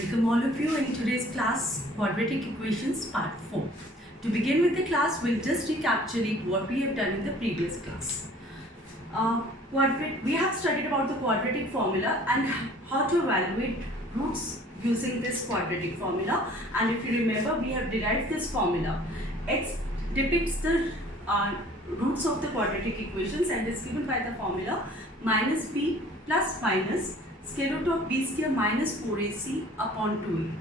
Welcome all of you in today's class, Quadratic Equations Part 4. To begin with the class, we'll just recapitulate what we have done in the previous class. We have studied about the quadratic formula and how to evaluate roots using this quadratic formula. And if you remember, we have derived this formula. X depicts the roots of the quadratic equations and is given by the formula minus b plus minus square root of b square minus 4ac upon 2a,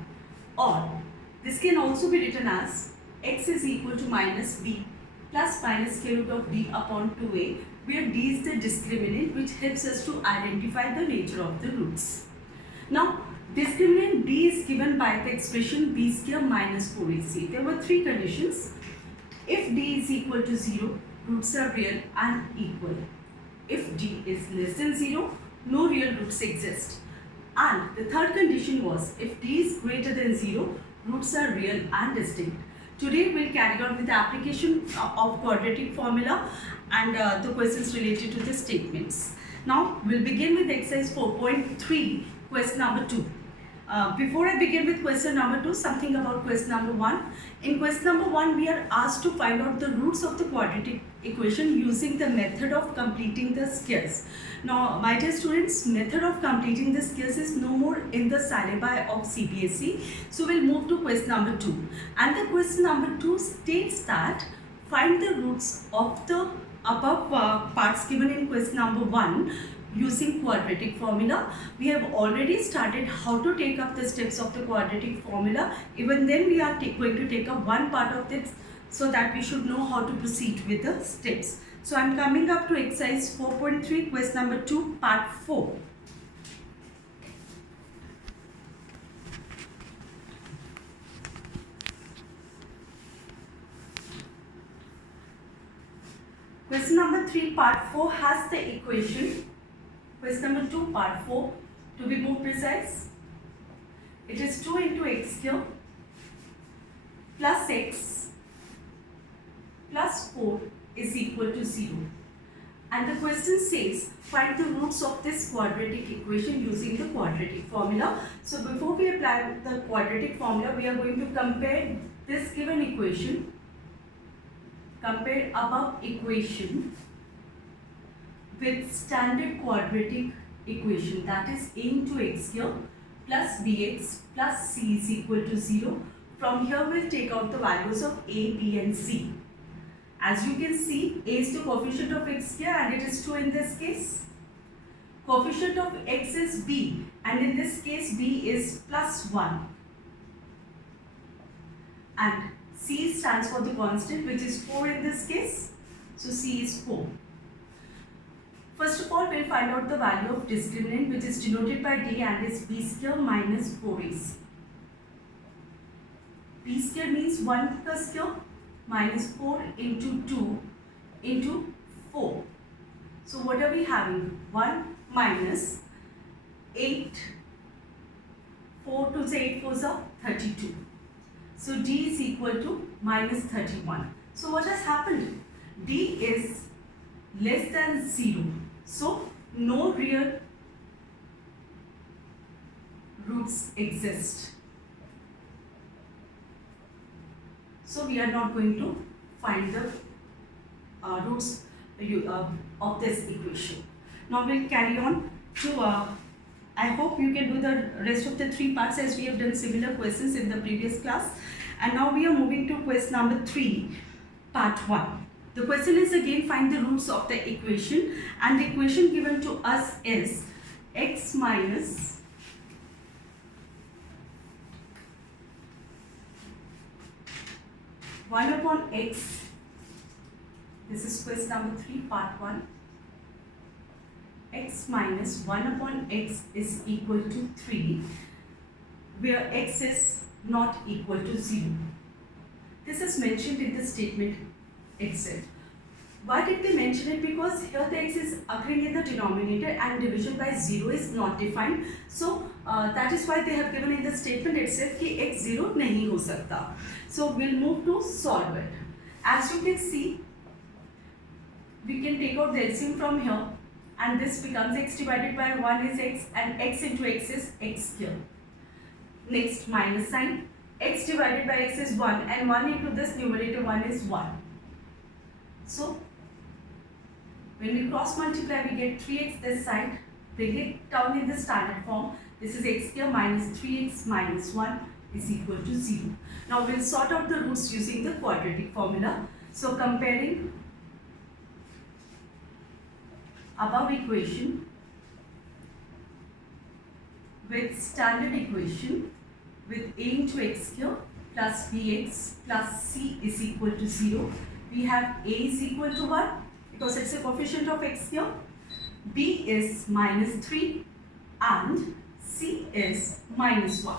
or this can also be written as x is equal to minus b plus minus square root of d upon 2a, where d is the discriminant which helps us to identify the nature of the roots. Now, discriminant d is given by the expression b square minus 4ac. There were three conditions. If d is equal to 0, roots are real and equal. If d is less than 0, no real roots exist. And the third condition was if d is greater than 0, roots are real and distinct. Today we'll carry on with the application of quadratic formula and the questions related to the statements. Now we'll begin with exercise 4.3, question number 2. Before I begin with question number 2, something about question number 1. In question number 1, we are asked to find out the roots of the quadratic equation using the method of completing the squares. Now, my dear students, method of completing the squares is no more in the syllabi of CBSE. So, we'll move to question number 2. And the question number 2 states that find the roots of the above parts given in question number 1 using quadratic formula. We have already started how to take up the steps of the quadratic formula. Even then we are going to take up one part of this so that we should know how to proceed with the steps. So I am coming up to exercise 4.3, question number 2, part 4. Question number 3, part 4 has the equation. Question number 2, part 4, to be more precise, it is 2 into x cube plus x plus 4 is equal to 0. And the question says, find the roots of this quadratic equation using the quadratic formula. So before we apply the quadratic formula, we are going to compare this given equation, compare above equation with standard quadratic equation, that is a into x cube plus bx plus c is equal to 0. From here we will take out the values of a, b and c. As you can see, a is the coefficient of x here and it is 2 in this case. Coefficient of x is b and in this case b is plus 1. And c stands for the constant which is 4 in this case. So c is 4. First of all, we'll find out the value of discriminant which is denoted by d and is b square minus 4ac. b square means 1 plus square minus 4 into 2 into 4. So what are we having? 1 minus 8, 4 to 8 4s are 32. So d is equal to minus 31. So what has happened? D is less than 0. So, no real roots exist. So, we are not going to find the roots of this equation. Now, we will carry on to, I hope you can do the rest of the 3 parts as we have done similar questions in the previous class. And now we are moving to question number 3, part 1. The question is again find the roots of the equation, and the equation given to us is x minus one upon x. This is question number 3, part 1. X minus 1 upon x is equal to 3, where x is not equal to 0. This is mentioned in the statement itself. Why did they mention it? Because here the x is occurring in the denominator and division by 0 is not defined. So that is why they have given in the statement itself कि x 0 नहीं हो सकता. So we'll move to solve it. As you can see, we can take out the LCM from here and this becomes x divided by 1 is x and x into x is x cube. Next, minus sign. X divided by x is 1 and 1 into this numerator 1 is 1. So when we cross multiply, we get 3x this side. Bring it down in the standard form. This is x square minus 3x minus 1 is equal to 0. Now we'll sort out the roots using the quadratic formula. So comparing above equation with standard equation with a into x square plus bx plus c is equal to 0. We have a is equal to 1 because it's a coefficient of x square, b is minus 3 and c is minus 1.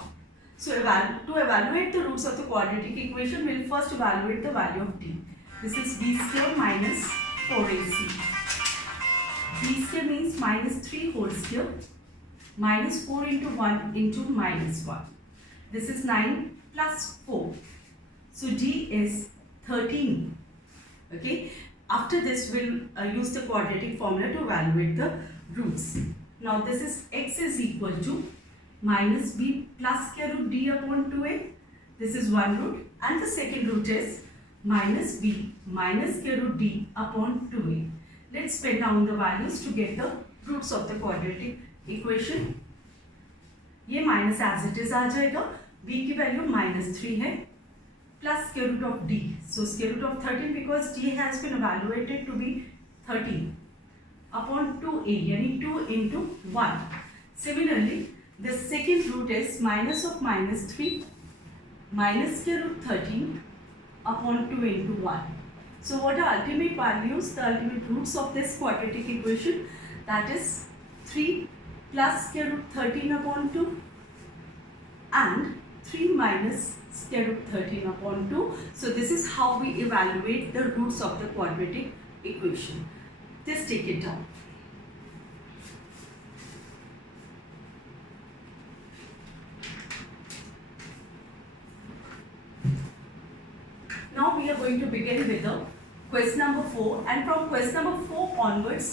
So to evaluate the roots of the quadratic equation, we'll first evaluate the value of d. This is b square minus 4ac. b square means minus 3 whole square minus 4 into 1 into minus 1. This is 9 plus 4. So d is 13. Okay. After this, we'll use the quadratic formula to evaluate the roots. Now this is x is equal to minus b plus square root d upon 2a. This is one root, and the second root is minus b minus square root d upon 2a. Let's pen down the values to get the roots of the quadratic equation. ये minus as it is आ जाएगा. b की value -3 है plus square root of d. So square root of 13 because d has been evaluated to be 13 upon 2a यानी 2 into 1. Similarly, the second root is minus of -3 minus square root 13 upon 2 into 1. So what are ultimate values, the ultimate roots of this quadratic equation? That is 3 plus square root 13 upon 2 and 3 minus square root 13 upon 2. So this is how we evaluate the roots of the quadratic equation. Just take it down. Now we are going to begin with the question number 4, and from question number 4 onwards,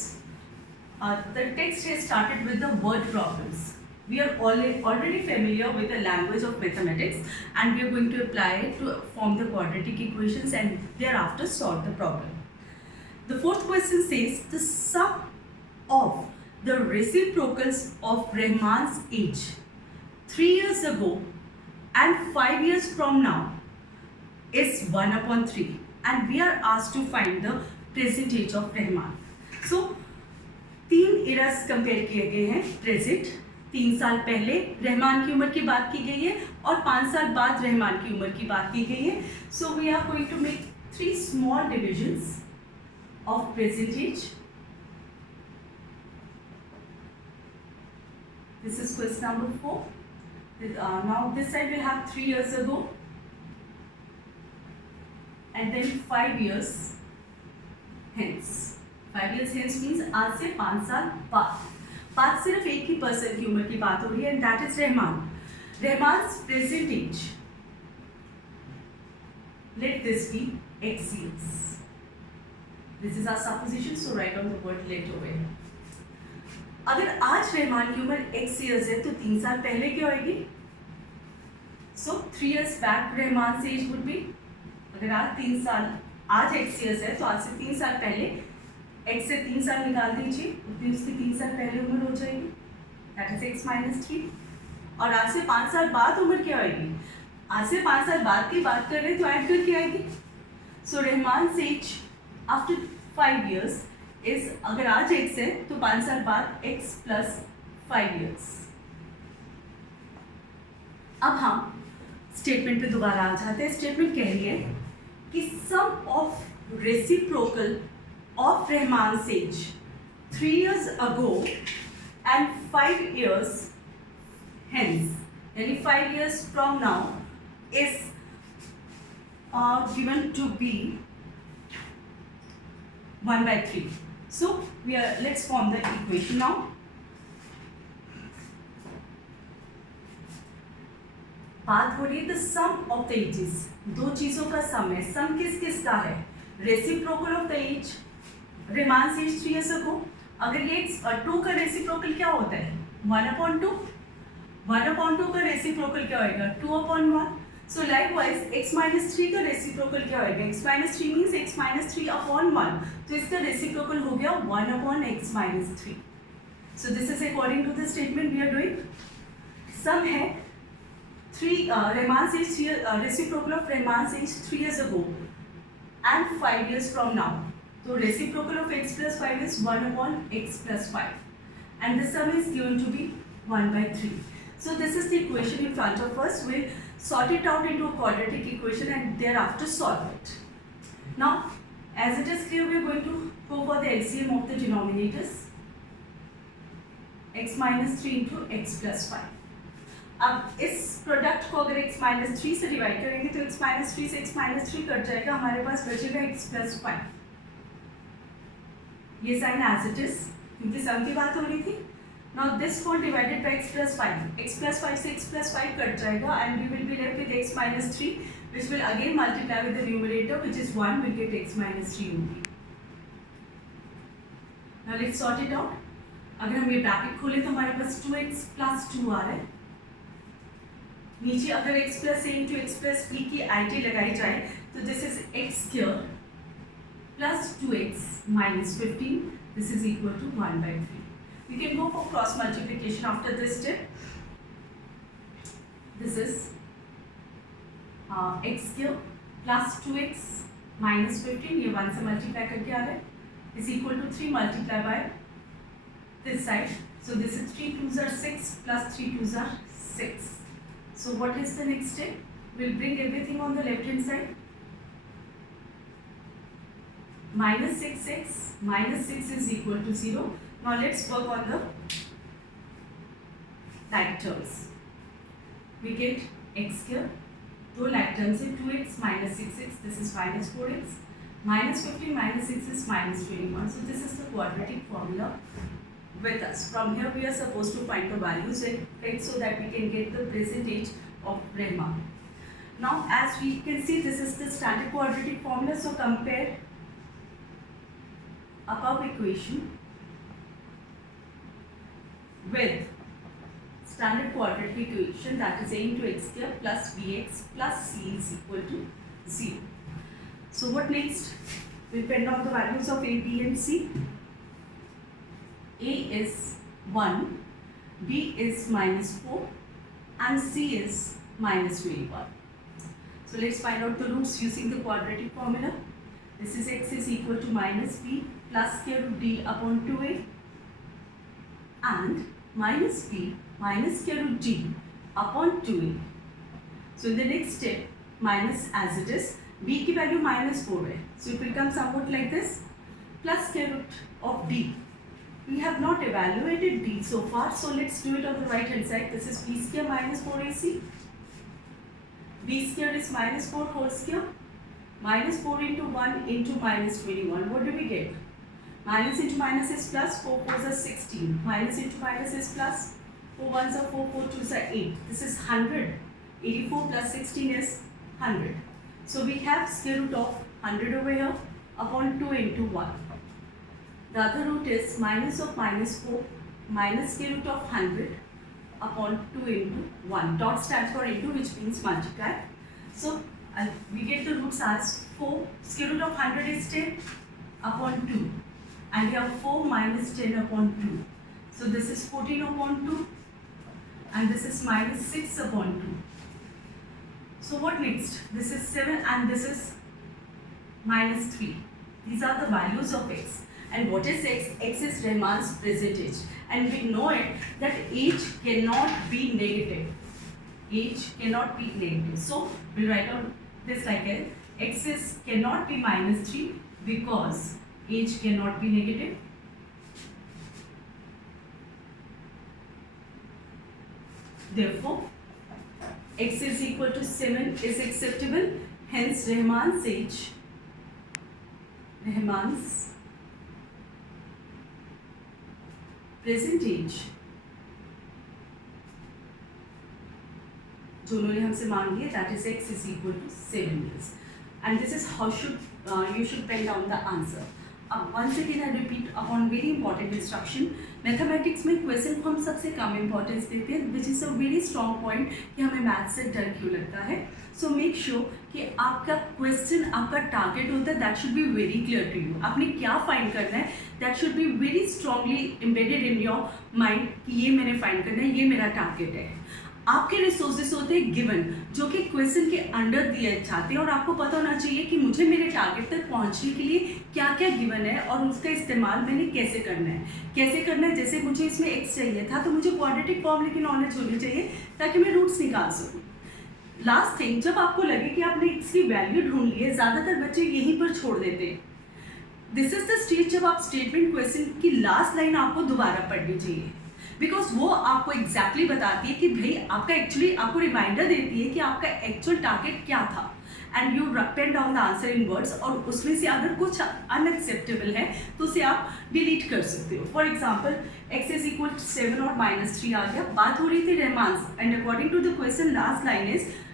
the text has started with the word problems. We are already familiar with the language of mathematics, and we are going to apply it to form the quadratic equations and thereafter solve the problem. The fourth question says the sum of the reciprocals of Rahman's age 3 years ago and 5 years from now is 1/3, and we are asked to find the present age of Rahman. So 3 eras compare किए गए हैं. Present 3 साल पहले रहमान की उम्र की बात की गई है और 5 साल बाद रहमान की उम्र की बात की गई है. So we are going to make 3 small divisions of present age. This is question number 4. Now this side will have 3 years ago and then 5 years hence. 5 years hence means आज से 5 साल बाद. बात सिर्फ एक ही पर्सन की उम्र की बात हो रही है, and that is Rahman. Rahman's present age, let this be x years. This is our supposition, so right on the word let over. अगर आज रहमान की उम्र x years है तो 3 साल पहले क्या होगी? So 3 years back Rahman's age would be, अगर आज 3 साल आज x years है तो आज से 3 साल पहले x से 3 साल निकाल दीजिए, उतनी उसकी 3 साल पहले उम्र हो जाएगी. That is x - 3. और आज से 5 साल बाद उम्र क्या आएगी? आज से 5 साल बाद की बात कर रहे हैं तो ऐड करके आएगी. सो रहमान्स एज आफ्टर 5 years इज, अगर आज x है तो 5 साल बाद x + 5 years. अब हम स्टेटमेंट पे दोबारा आ जाते हैं. स्टेटमेंट कह रही है कि sum of reciprocal of Rahman's age 3 years ago and 5 years hence, यानी 5 years from now is given to be 1/3. So let's form the equation now. बात हो रही है the sum of the ages. 2 चीजों का सम है. सम किस किस का है? Reciprocal of the age Rahman's age 3 years ago. अगर ये 2 का रेसिप्रोकल क्या होता है? 1/2. 1/2 का रेसिप्रोकल क्या होएगा 2/1. So likewise x minus 3 का रेसिप्रोकल क्या होएगा x minus 3 means x minus 3/1. तो इसका रेसिप्रोकल हो गया 1/x minus 3. So this is according to the statement we are doing. Sum है 3 Rahman's age reciprocal of Rahman's age 3 years ago and 5 years from now. So reciprocal of x plus 5 is 1/x plus 5, and the sum is given to be 1/3. So this is the equation in front of us. We'll sort it out into a quadratic equation and thereafter solve it. Now, as it is clear, we are going to go for the LCM of the denominators. X minus 3 into x plus 5. अब इस product को अगर x minus 3 से divide करेंगे तो x minus 3 से x minus 3 cut जाएगा, हमारे पास बचेगा x plus 5. ये साइन एज इट इज क्योंकि सम की बात हो रही थी. Now this whole divided by x plus 5. x plus 5 से x plus 5 कट जाएगा and we will be left with x minus 3, which will again multiply with the numerator, which is 1. We'll get x minus 3 only. Now let's sort it out. अगर हम ये bracket खोले तो हमारे पास 2x plus 2 आ रहा है. नीचे अगर x plus a into x plus b की आईटी लगाई जाए तो this is x square plus 2x minus 15. This is equal to 1/3. We can go for cross multiplication after this step. This is x cube plus 2x minus 15. ये 1 से multiply करके आ रहा है is equal to 3 multiplied by this side. So this is 3 2s are 6 plus 3 2s are 6. So what is the next step? We'll bring everything on the left hand side. Minus 6x minus 6 is equal to 0. Now let's work on the like terms. We get x square. दो like terms है 2x minus 6x. This is minus 4x. Minus 15 minus 6 is minus 21. So this is the quadratic formula with us. From here we are supposed to find the values right, so that we can get the present age of Rahman. Now as we can see, this is the standard quadratic formula. So compare above equation with standard quadratic equation, that is a into x square plus bx plus c is equal to 0. So what next? We depend on the values of a, b and c. A is 1, b is minus 4 and c is minus 21. So let's find out the roots using the quadratic formula. This is x is equal to minus b plus square root d upon 2a and minus b minus square root d upon 2a. So in the next step, minus as it is, b की value minus 4 है. So it will become somewhat like this, plus square root of d. We have not evaluated d so far, so let's do it on the right hand side. This is b square minus 4ac. b square is minus 4 whole square. Minus 4 into 1 into minus 21. What do we get? Minus into minus is plus, 4 4s are 16. Minus into minus is plus, 4 1s are 4, 4 2s are 8. This is 100. 84 plus 16 is 100. So we have square root of 100 over here upon 2 into 1. The other root is minus of minus 4 minus square root of 100 upon 2 into 1. Dot stands for into, which means multiply. So we get the roots as 4. Square root of 100 is 10 upon 2. And we have 4 minus 10 upon 2. So this is 14 upon 2 and this is minus 6 upon 2. So what next? This is 7 and this is minus 3. These are the values of x. And what is x? X is Rahman's present age. And we know it that age cannot be negative. Age cannot be negative. So we'll write on this like x is cannot be minus 3 because age cannot be negative. Therefore, x is equal to 7 is acceptable. Hence, Rahman's age, Rahman's present age, जो उन्होंने हमसे मांगी है, that is x is equal to 7 years. And this is how you should pen down the answer. अब once again I repeat upon very important instruction, mathematics में question को हम सबसे कम इंपॉर्टेंस देते हैं, which is a very strong point कि हमें मैथ से डर क्यों लगता है. सो मेक श्योर कि आपका क्वेश्चन, आपका टारगेट होता है, that should be very clear to you. आपने क्या फाइंड करना है, that should be very strongly embedded in your mind कि ये मैंने फाइंड करना है, ये मेरा टारगेट है. आपके रिसोर्सेज होते हैं गिवन, जो कि क्वेश्चन के अंडर दिए जाते हैं, और आपको पता होना चाहिए कि मुझे मेरे टारगेट तक पहुंचने के लिए क्या क्या गिवन है और उसका इस्तेमाल मैंने कैसे करना है. जैसे मुझे इसमें एक्स चाहिए था, तो मुझे क्वाड्रेटिक फॉर्मूले की नॉलेज होनी चाहिए ताकि मैं रूट्स निकाल सकूँ. लास्ट थिंग, जब आपको लगे कि आपने एक्स की वैल्यू ढूंढ ली है, ज़्यादातर बच्चे यहीं पर छोड़ देते हैं. दिस इज द स्टेज जब आप स्टेटमेंट क्वेश्चन की लास्ट लाइन आपको दोबारा पढ़नी चाहिए, बिकॉज वो आपको एग्जैक्टली बताती है कि भाई आपका एक्चुअली आपको रिमाइंडर देती है कि आपका एक्चुअल टारगेट क्या था, and you pen down the answer in words, और उसमें से अगर कुछ अनएक्सेप्टेबल है तो उसे आप डिलीट कर सकते हो. For example, x is equal to 7 और -3 आ गया. बात हो रही थी Rahman's, and according to the question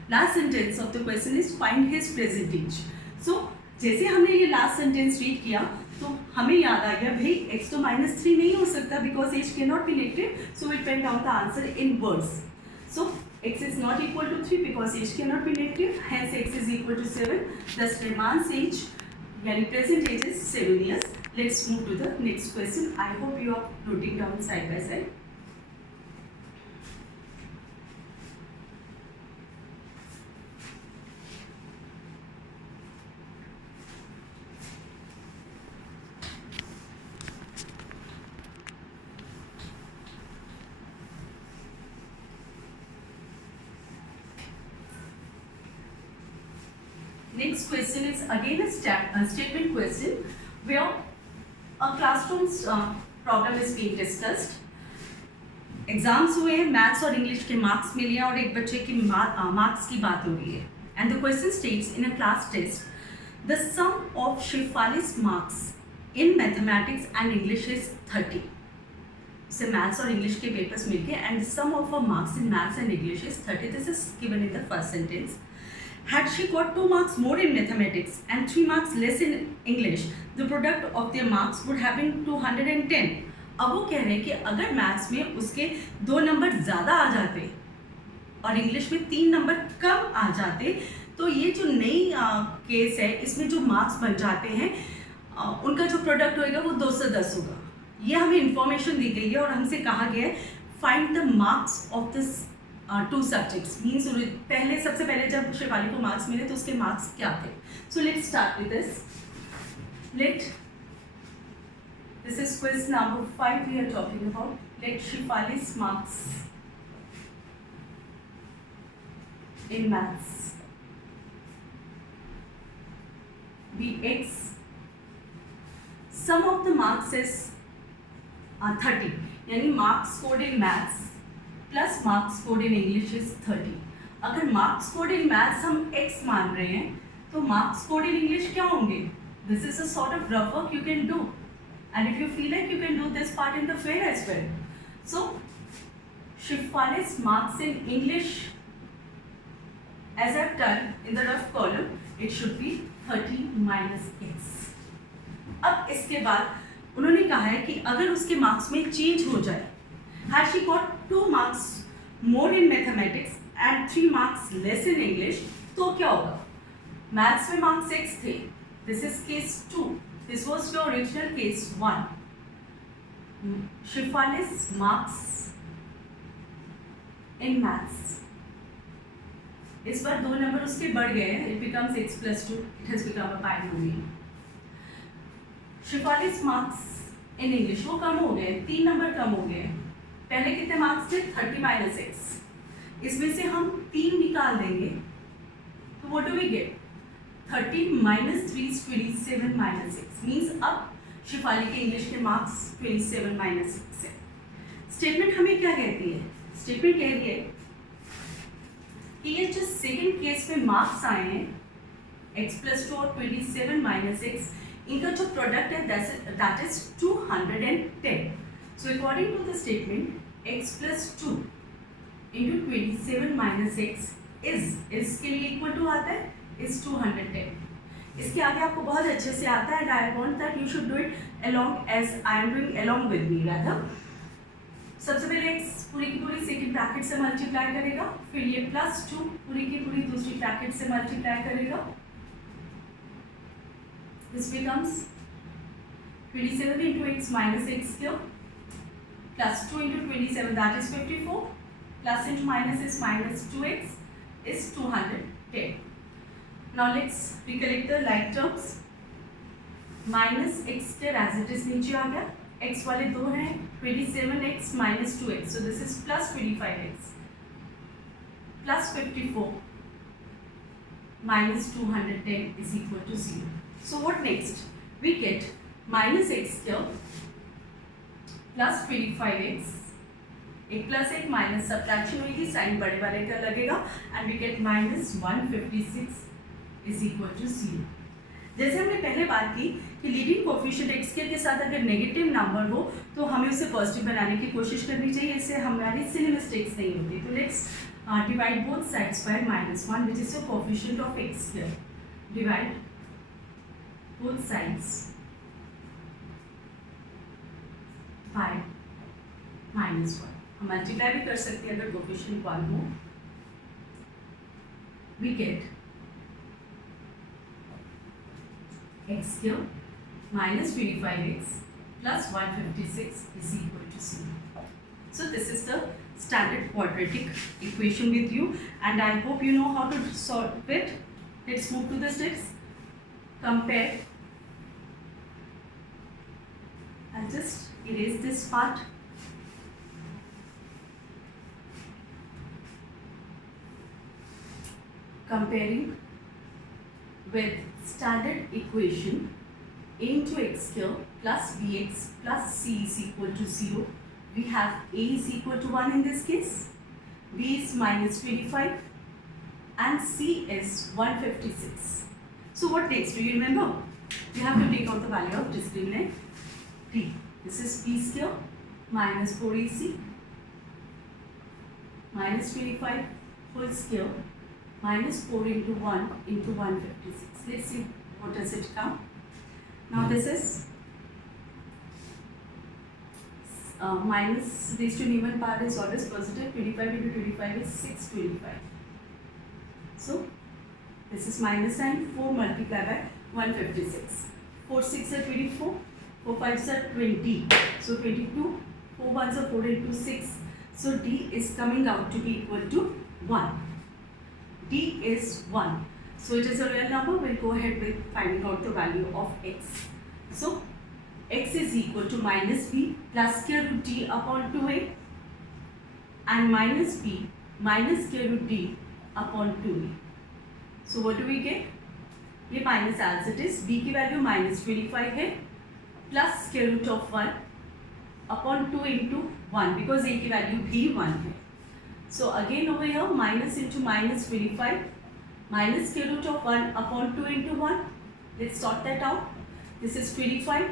last sentence of the question is find his present age. So जैसे हमने ये लास्ट सेंटेंस रीड किया तो हमें याद आ गया भाई x तो -3 नहीं हो सकता, because h can not be negative, so we pen down the answer in words. So x is not equal to 3 because h can not be negative, hence x is equal to 7. Thus remains age यानी present age is 7 years. Let's move to the next question. I hope you are noting down side by side. Next question is again a statement question where a classroom problem is being discussed. Exams हुए हैं, maths और English के marks मिले हैं और एक बच्चे की मार्क्स की बात हो रही है. And the question states in a class test the sum of Shefali's marks in mathematics and English is 30. से मैथ्स और इंग्लिश के पेपर्स मिल गए, and sum of a marks in maths and English is 30. This is given in the first sentence. Had she got 2 marks more in mathematics and 3 marks less in English, the product of their marks would have been 210. अब वो कह रहे हैं कि अगर maths में उसके 2 number ज़्यादा आ जाते और इंग्लिश में 3 नंबर कम आ जाते, तो ये जो नई केस है इसमें जो मार्क्स बन जाते हैं उनका जो प्रोडक्ट होएगा वो 210 होगा. ये हमें इंफॉर्मेशन दी गई है और हमसे कहा गया है find the marks of this 2 subjects. Means सबसे पहले जब शिफाली को मार्क्स मिले तो उसके मार्क्स क्या थे. So let's start with this. This is quiz number 5 we are talking about. Let Shifali's marks in maths be x. Sum of the marks is 30. यानी marks scored in maths plus marks scored in English is 30. अगर marks scored in maths हम x मान रहे हैं तो marks scored in English क्या होंगे? This is a sort of rough work you can do. And if you feel like you can do this part in the fair as well. So, Shifali's marks in English, as I've done in the rough column, it should be 30 minus x. अब इसके बाद उन्होंने कहा है कि अगर उसके marks में चेंज हो जाए, had she got 2 marks more in mathematics and 3 marks less in English, तो क्या होगा? मैथ्स में मार्क्स 6 थे. This is case 2. This was your original case 1. Shifali's marks in maths. इस बार 2 नंबर उसके बढ़ गए हैं. It becomes x plus 2. It has become a binomial. Shifali's marks in English वो कम हो गए, 3 नंबर कम हो गए. पहले कितने मार्क्स थे? 30 minus x. इसमें से हम 3 निकाल देंगे तो what do we get? 30 minus 3 is 27 minus 6. Means अब शिफाली के इंग्लिश के मार्क्स 27 minus 6 है. स्टेटमेंट हमें क्या कहती है? स्टेटमेंट कह रही है कि ये जो सेकेंड केस में मार्क्स आए हैं x plus 2 और 27 minus 6, इनका जो प्रोडक्ट है that is 210. So according to the statement x plus 2 into 27 minus 6 is के लिए इक्वल टू आता है is 210. इसके आगे आपको बहुत अच्छे से आता है and I want that you should do it along as I am doing along with me rather. सबसे पहले x पूरी की पूरी सेकंड ब्रैकेट से मल्टीप्लाई करेगा, फिर ये +2 पूरी की पूरी दूसरी ब्रैकेट से मल्टीप्लाई करेगा. This becomes 27 into x minus x square plus 2 into 27, that is 54, plus into minus is minus 2x is 210. Now let's recollect the like terms. Minus x square as it is नीचे आ गया, x वाले दो हैं 27x minus 2x, so this is plus 25x plus 54 minus 210 is equal to 0. So what next we get minus x square plus 25x, एक plus एक minus subtraction होगी, sign बड़े वाले का लगेगा and we get minus 156 is equal to 0. जैसे हमने पहले बात की कि लीडिंग कोफिशिएंट एक्स स्क्वायर के साथ अगर नेगेटिव नंबर हो तो हमें उसे पॉजिटिव बनाने की कोशिश करनी चाहिए, इससे हमारी सिली मिस्टेक्स नहीं होती. तो let's divide both sides by -1 which is your coefficient of x square. Divide both sides by -1. हम मल्टीप्लाई भी कर सकते हैं अगर कोफिशिएंट 1 हो. वी गेट x cube minus 25x plus 156 is equal to 0. So this is the standard quadratic equation with you and I hope you know how to solve it. Let's move to the steps. Compare. I'll just erase this part. Comparing with standard equation a into x square plus bx plus c is equal to 0. We have a is equal to 1 in this case, b is minus 25 and c is 156. So what next? Do you remember? You have to take out the value of discriminant t. This is p square minus 4ac minus 25 whole square minus 4 into 1 into 156. Let's see what does it come. Now this is minus raised to even power is always positive. 25 into 25 is 625. So this is minus sign. 4 multiplied by 156. 4 6 are 24. 4 5 are 20. So 22. 4 1s are 4 into 6. So D is coming out to be equal to 1. D is 1. So it is a real number. We'll go ahead with finding out the value of x. So x is equal to minus b plus square root d upon 2a and minus b minus square root d upon 2a. So what do we get? ये minus as it is. b की value minus 25 है plus square root of 1 upon 2 into 1 because a की value भी 1 है. So again over here minus into minus 25 minus square root of 1 upon 2 into 1. Let's sort that out. This is 25.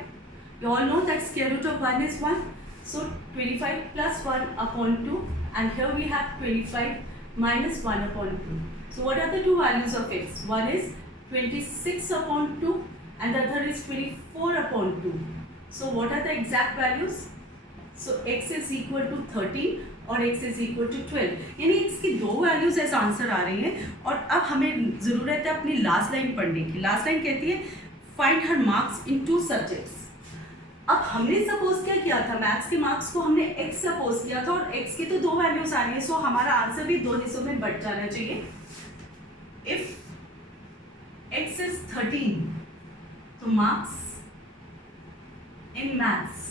You all know that square root of 1 is 1. So 25 plus 1 upon 2 and here we have 25 minus 1 upon 2. So what are the two values of x? One is 26 upon 2 and the other is 24 upon 2. So what are the exact values? So x is equal to 13 और x is equal to 12. यानी x की दो values ऐसा answer आ रही हैं. और अब हमें ज़रूरत है अपनी लास्ट लाइन पढ़ने की. लास्ट लाइन कहती है find her marks in 2 subjects. अब हमने सपोज क्या किया था, मैथ्स के मार्क्स को हमने x सपोज किया था और x की तो दो वैल्यूज आ रही है. सो हमारा आंसर भी दो हिस्सों में बट जाना चाहिए. इफ x is 13 तो मार्क्स इन मैथ्स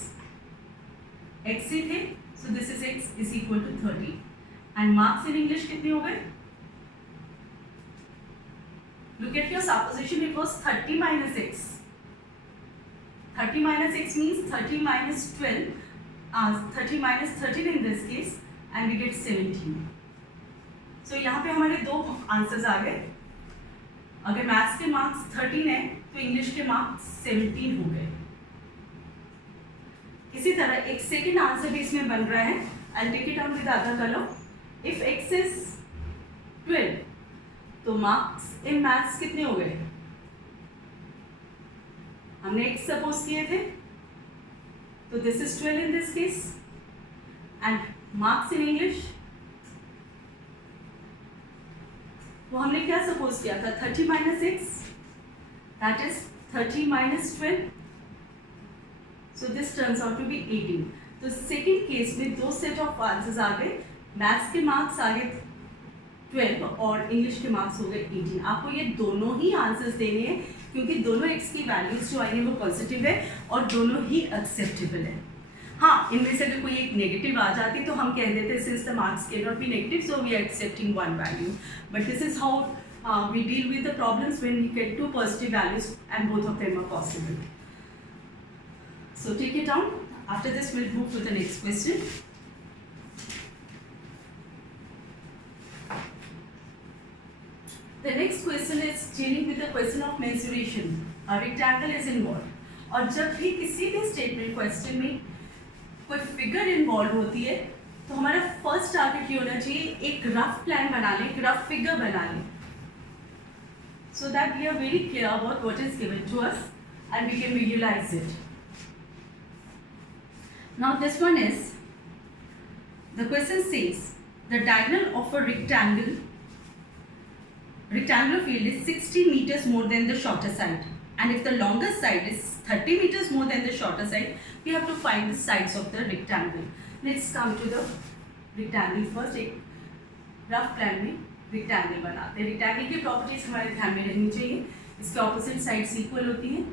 x ही थे. So this is x is equal to 30 and marks in English कितने हो गए? Look at your supposition. It was 30 minus x. 30 minus x means 30 minus 12. 30 minus 13 in this case and we get 17. So यहाँ पे हमारे दो answers आ गए. अगर maths के मार्क्स 13 है तो इंग्लिश के मार्क्स 17 हो गए. इसी तरह एक सेकेंड आंसर भी इसमें बन रहा है. I'll take it out with other color. If x is 12 तो मार्क्स इन मैथ्स कितने हो गए? हमने x सपोज किए थे, तो this is 12 in this case and marks in English, तो हमने क्या सपोज किया था 30 minus x that is 30 minus 12, so this turns out to be 18। तो सेकेंड केस में दो सेट ऑफ आंसर्स आ गए, मैथ्स के मार्क्स आ गए 12 और इंग्लिश के मार्क्स हो गए 18। आपको ये दोनों ही आंसर्स देने हैं क्योंकि दोनों एक्स की वैल्यूज जो आई हैं वो पॉजिटिव है और दोनों ही एक्सेप्टेबल है। हाँ, इनमें से अगर कोई एक नेगेटिव आ जाती तो हम कह देते since the marks can not be negative so we are accepting one value, but this is how we deal with the problems when we get two positive values and both of them are possible. So take it down. After this we'll move to the next question. The next question is dealing with the question of mensuration. A rectangle is involved. और जब भी किसी भी statement question में कोई figure involve होती है तो हमारा फर्स्ट टारगेट ये होना चाहिए एक रफ प्लान बना लें, एक रफ फिगर बना लें, so that we are very clear about what is given to us and we can visualize it. Now this one is, the question says the diagonal of a rectangular field is 60 meters more than the shorter side, and if the longer side is 30 meters more than the shorter side, we have to find the sides of the rectangle. Let's come to the rectangle first. एक rough plan में rectangle बनाते हैं। Rectangle की properties हमारे ध्यान में रहनी चाहिए, इसके ऑपोजिट साइड्स इक्वल होती हैं,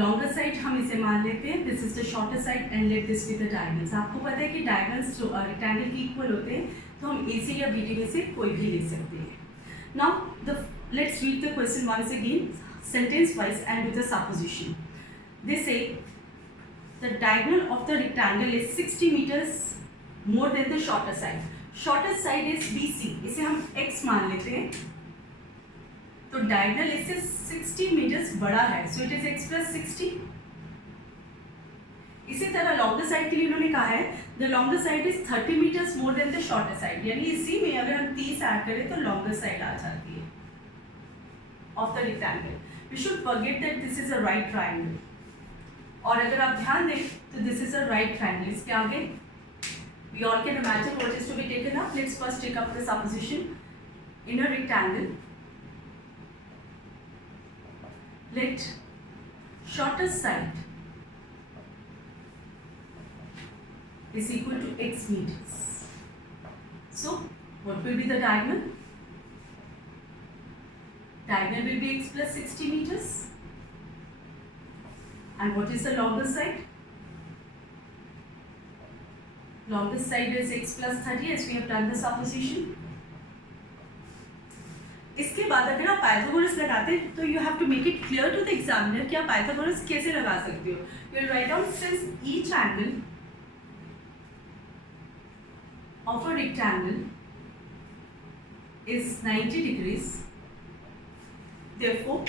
लॉन्गर साइड हम इसे मान लेते हैं, this is the shorter side and let this be the diagonals. आपको पता है कि डायगोनल्स जो रेक्टेंगल की इक्वल होते हैं तो हम ए से या बी डी में से कोई भी ले सकते हैं। Now let's read the question once again sentence wise and with the supposition. They say the diagonal of the rectangle is 60 meters more than the shorter side. Shortest side is BC, इसे हम x मान लेते हैं, तो diagonal इससे 60 metres बड़ा है, so it is x plus 60। इसी तरह लॉन्गर साइड के लिए उन्होंने कहा है the longer side is 30 metres more than the shorter side, यानी इसी में अगर हम 30 ऐड करें तो लॉन्गर साइड आ जाती है of the rectangle. We should forget that this is a right triangle, और अगर आप ध्यान दें तो this is a right triangle. इसके आगे we all can imagine what is to be taken up. Let's first take up the supposition. In a rectangle, let shortest side is equal to x meters. So what will be the diagonal? Diagonal will be x plus 60 meters. And what is the longer side? Longest side is x plus 30 as we have done the supposition. इसके बाद अगर आप Pythagoras लगाते हैं तो you have to make it clear to the examiner कि आप Pythagoras कैसे लगा सकते हो। You will write down since each angle of a rectangle is 90 degrees, therefore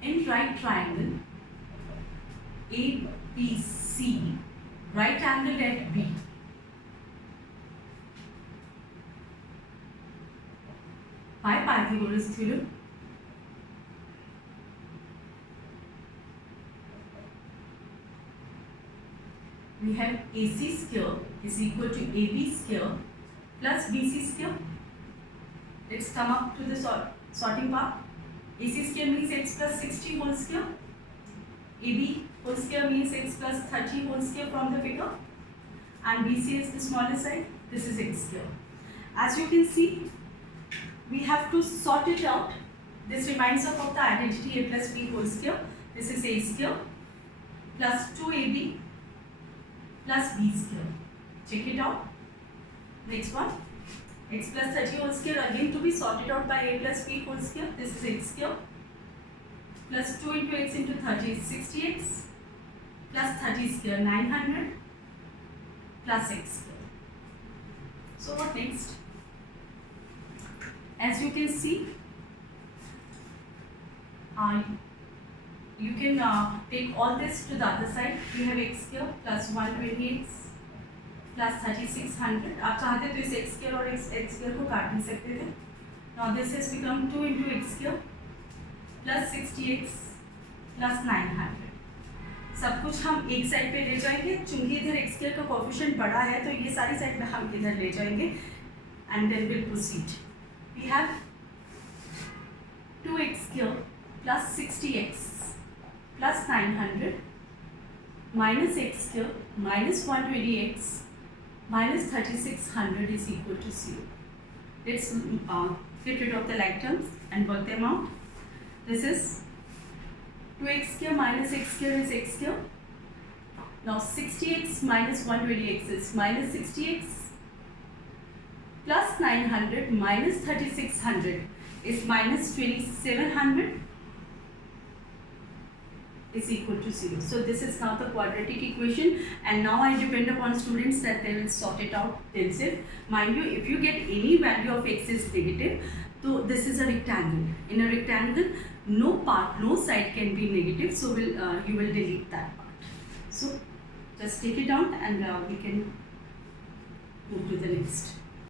in right triangle ABC, right angle at B, by Pythagoras theorem, we have AC square is equal to AB square plus BC square. Let's come up to the sorting part. AC square means x plus 60 whole square. AB whole square means x plus 30 whole square from the figure. And BC is the smaller side. This is x square. As you can see, we have to sort it out. This reminds us of the identity a plus b whole square. This is a square plus 2ab plus b square. Check it out. Next one. X plus 30 whole square again to be sorted out by a plus b whole square. This is x square plus 2 into x into 30 is 60x plus 30 square 900 plus x square. So what next? As you can see, you can take all this to the other side. We have x square plus 120x plus 3600. आप चाहते तो इस x square और x square को काट भी सकते थे. Now this has become 2 into x square plus 60x plus 900। सब कुछ हम एक साइड पे ले जाएंगे, चूंकि इधर एक्स स्क्वायर का कोफिशिएंट बड़ा है तो ये सारी साइड में हम इधर ले जाएंगे and then will proceed. We have 2x square plus 60x plus 900 minus x square minus 120x minus 3600 is equal to 0. Let's get rid of the like terms and work them out. This is 2x square minus x square is x square. Now 60x minus 120x is minus 60x plus 900 minus 3600 is minus 2700 is equal to 0. So this is now the quadratic equation, and now I depend upon students that they will sort it out themselves. Mind you, if you get any value of x is negative, so this is a rectangle. In a rectangle, no part, no side can be negative, so you will delete that part. So just take it out and we can move to the next.